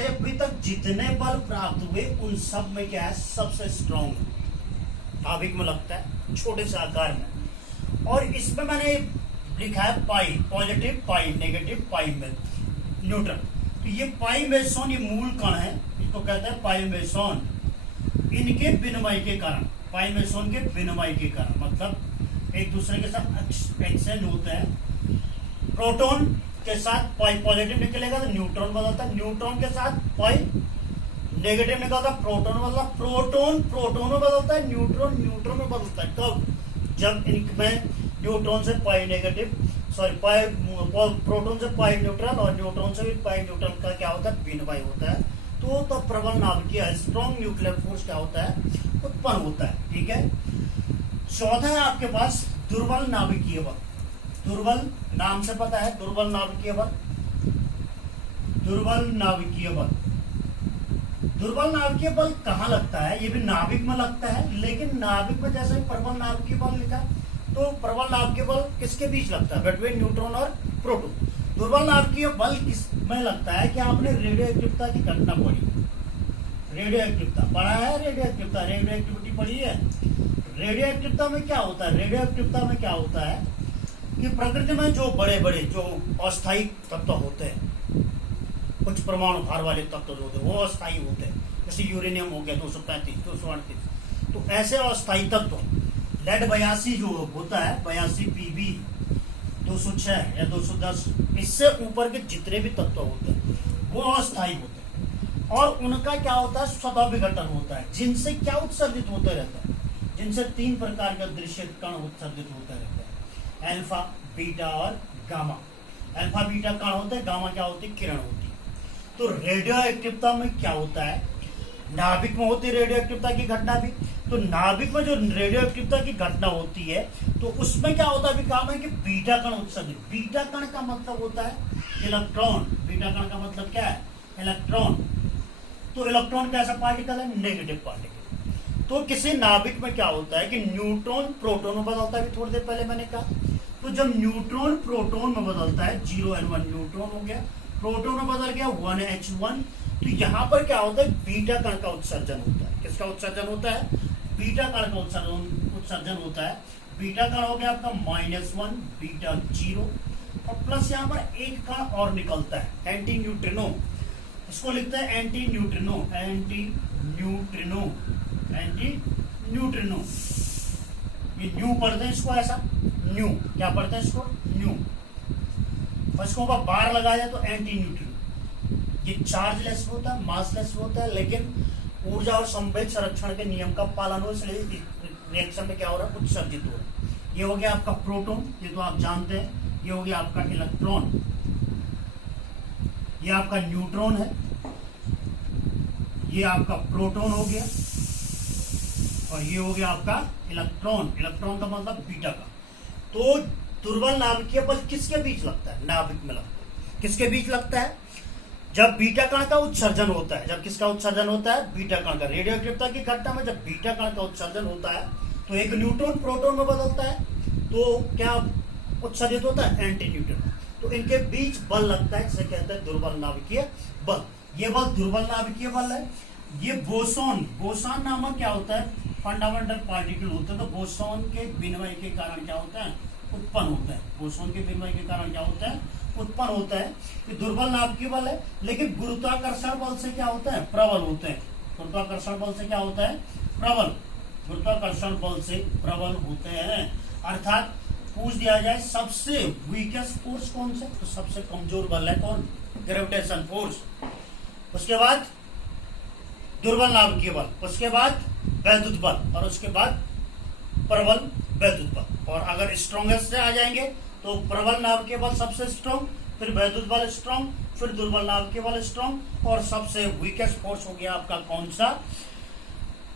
बेटा अभी तक जितने बल प्राप्त हुए उन सब में क्या है, सबसे स्ट्रॉन्ग नाभिक में लगता है, छोटे से आकार में। और इसमें मैंने लिखा है पाई, पॉजिटिव पाई, नेगेटिव पाई में न्यूट्रल। तो ये पाई मेसोन, ये मूल कण है, इसको कहते हैं पाई मेसोन। इनके विनिमय के कारण, पाई मेसोन के विनिमय के कारण मतलब एक दूसरे के साथ एक्सचेंज होते हैं। प्रोटॉन के साथ पाई पॉजिटिव निकलेगा तो न्यूट्रॉन बदलता है, न्यूट्रॉन के साथ पाई नेगेटिव निकलता है, प्रोटॉन बदलता है, प्रोटॉन प्रोटॉन में बदलता है, न्यूट्रॉन न्यूट्रॉन में बदलता है। कब? जब इनमें न्यूट्रॉन से पाई नेगेटिव, सॉरी पाई प्रोटॉन से पाई न्यूट्रल और न्यूट्रॉन से भी पाई न्यूट्रल का क्या होता है, विनिमय होता है। तो प्रबल नाभिकीय स्ट्रॉन्ग न्यूक्लियर फोर्स क्या होता है, उत्पन्न होता है। ठीक है। चौथा है आपके पास दुर्बल नाभिकीय बल। दुर्बल नाम से पता है, दुर्बल नाभिकीय बल, दुर्बल नाभिकीय बल। दुर्बल नाभिकीय बल कहाँ लगता है? ये भी नाभिक में लगता है, लेकिन नाभिक में जैसे प्रबल नाभिकीय बल लिखा, तो प्रबल नाभिकीय बल किसके बीच लगता है? बिटवीन न्यूट्रॉन और प्रोटॉन। दुर्बल नाभिकीय बल किसमें लगता है कि आपने रेडियो एक्टिविटी की घटना पढ़ी, रेडियो एक्टिविटी पढ़ा है, रेडियो एक्टिविटी पढ़ी है। रेडियो एक्टिविटी में क्या होता है? रेडियो एक्टिविटी में क्या होता है कि प्रकृति में जो बड़े बड़े जो अस्थायी तत्व होते हैं, कुछ परमाणु भार वाले तत्व जो होते हैं वो अस्थायी होते हैं, जैसे यूरेनियम हो गया 235, 238। तो ऐसे अस्थायी तत्व लेड 82 जो होता है, 82 पीबी, 206 या 210, इससे ऊपर के जितने भी तत्व होते हैं वो अस्थायी होते हैं। और उनका क्या होता है? स्वतः विघटन होता है। जिनसे क्या उत्सर्जित होते रहता है? जिनसे 3 प्रकार के दृश्य कण उत्सर्जित होते रहते हैं, अल्फा, बीटा और गामा। अल्फा बीटा कण होते हैं, गामा क्या होती है? किरण होती है। तो रेडियो एक्टिविटी में क्या होता है? नाभिक में होती है रेडियो एक्टिविटी की घटना भी। तो नाभिक में जो रेडियो एक्टिविटी की घटना होती है तो उसमें क्या होता है? काम है कि बीटा कण उत्सर्जित। बीटा कण का मतलब होता है इलेक्ट्रॉन। बीटा कण का मतलब क्या है? इलेक्ट्रॉन। तो इलेक्ट्रॉन कैसा पार्टिकल है? Negative particle. तो किसी नाभिक में क्या होता है कि न्यूट्रॉन प्रोटॉन में बदलता है, थोड़ी देर पहले मैंने कहा। तो जब न्यूट्रॉन प्रोटॉन में बदलता है, 0n1 न्यूट्रॉन हो गया, प्रोटॉन में बदल गया 1h1, तो यहाँ पर क्या होता है? बीटा कण का उत्सर्जन होता है। किसका उत्सर्जन होता है? बीटा कण का उत्सर्जन होता है। बीटा कण हो गया आपका -1, बीटा 0, और प्लस यहाँ पर एक कण और निकलता है, एंटी न्यूट्रिनो। इसको लिखते हैं anti neutrino, anti neutrino, anti neutrino. ये न्यू पढ़ते हैं इसको, ऐसा न्यू, क्या पढ़ते हैं इसको? न्यू। और इसको बार लगाया जाए तो एंटी न्यूट्रिनो। ये चार्जलेस होता है, मासलेस होता है, लेकिन ऊर्जा और संवेग संरक्षण के नियम का पालन हो, इसलिए रिएक्शन में क्या हो रहा है? उत्सर्जित हो रहा है। ये हो गया आपका प्रोटॉन, ये तो आप जानते हैं। ये हो गया आपका इलेक्ट्रॉन, ये आपका न्यूट्रॉन है, ये आपका प्रोटॉन हो गया, और ये हो गया आपका इलेक्ट्रॉन। इलेक्ट्रॉन का मतलब बीटा का। तो दुर्बल नाभिकीय बल किसके बीच लगता है? नाभिक में लगता है। किसके बीच लगता है? जब बीटा कण का उत्सर्जन होता है। जब किसका उत्सर्जन होता है? बीटा कण का। रेडियो एक्टिविटी की घटना में जब बीटा कण का उत्सर्जन होता है तो एक न्यूट्रॉन प्रोटॉन में बदलता है, तो क्या उत्सर्जित होता है? Anti neutrino. तो इनके बीच बल लगता है, जिसे कहते हैं दुर्बल नाभिकीय बल। ये बल दुर्बल नाभिकीय बल है। ये बोसॉन, बोसॉन नामक क्या होता है? फंडामेंटल पार्टिकल होते हैं। तो बोसॉन के विनिमय के कारण क्या होता है? उत्पन्न होता है। बोसॉन के विनिमय के कारण क्या होता है? उत्पन्न होता है। कि दुर्बल नाभिकीय बल है, लेकिन गुरुत्वाकर्षण बल से क्या होता है? प्रबल होते हैं। गुरुत्वाकर्षण बल से क्या होता है? प्रबल। गुरुत्वाकर्षण बल से प्रबल होते हैं। अर्थात पूछ दिया जाए सबसे वीकेस्ट फोर्स कौन से, तो सबसे कमजोर बल है कौन? Gravitation force. उसके बाद दुर्बल नाभिकीय बल, उसके बाद वैद्युत बल, और उसके बाद प्रबल वैद्युत बल। और अगर स्ट्रॉन्गेस्ट से आ जाएंगे तो प्रबल नाभिकीय बल सबसे स्ट्रॉन्ग, फिर वैद्युत बल स्ट्रॉन्ग, फिर दुर्बल नाभिकीय बल स्ट्रॉन्ग, और सबसे वीकेस्ट फोर्स हो गया आपका कौन सा?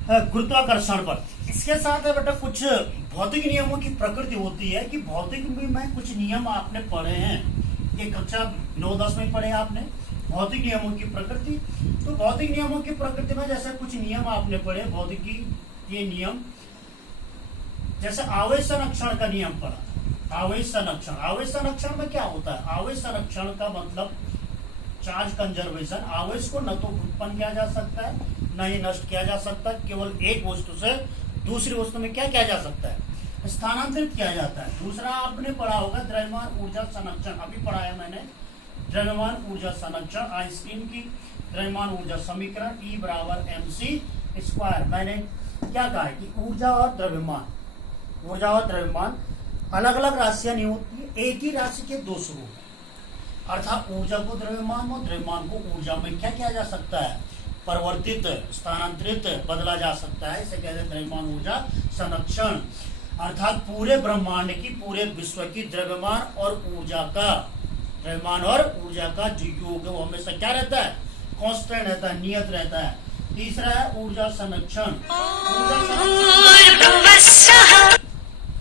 गुरुत्वाकर्षण बल। इसके साथ है बेटा कुछ भौतिक नियमों की प्रकृति होती है कि भौतिक में कुछ नियम आपने पढ़े हैं, ये कक्षा 9-10 में पढ़े आपने, भौतिक नियमों की प्रकृति। तो भौतिक नियमों की प्रकृति में जैसे कुछ नियम आपने पढ़े भौतिकी, ये नियम जैसे आवेश संरक्षण का नियम पढ़ा। आवेश संरक्षण, आवेश संरक्षण में क्या होता है? आवेश संरक्षण का मतलब चार्ज कंजर्वेशन, आवेश को न तो उत्पन्न किया जा सकता है न ही नष्ट किया जा सकता है, केवल एक वस्तु से दूसरी वस्तु में क्या किया जा सकता है, स्थानांतरित किया जाता है। दूसरा आपने पढ़ा होगा द्रव्यमान ऊर्जा संरक्षण, अभी पढ़ाया मैंने द्रव्यमान ऊर्जा संरक्षण, आइंस्टीन की द्रव्यमान ऊर्जा समीकरण E बराबर mc²। मैंने क्या कहा है कि ऊर्जा और द्रव्यमान अलग अलग राशियां नहीं होती है, एक ही राशि के दो स्वरूप, अर्थात ऊर्जा को द्रव्यमान और द्रव्यमान को ऊर्जा में क्या किया जा सकता है, परिवर्तित, स्थानांतरित, बदला जा सकता है। इसे कहते हैं द्रव्यमान ऊर्जा संरक्षण। अर्थात पूरे ब्रह्मांड की, पूरे विश्व की द्रव्यमान और ऊर्जा का जो योग है वो हमेशा क्या रहता है, कांस्टेंट रहता है, नियत रहता है। तीसरा है ऊर्जा संरक्षण।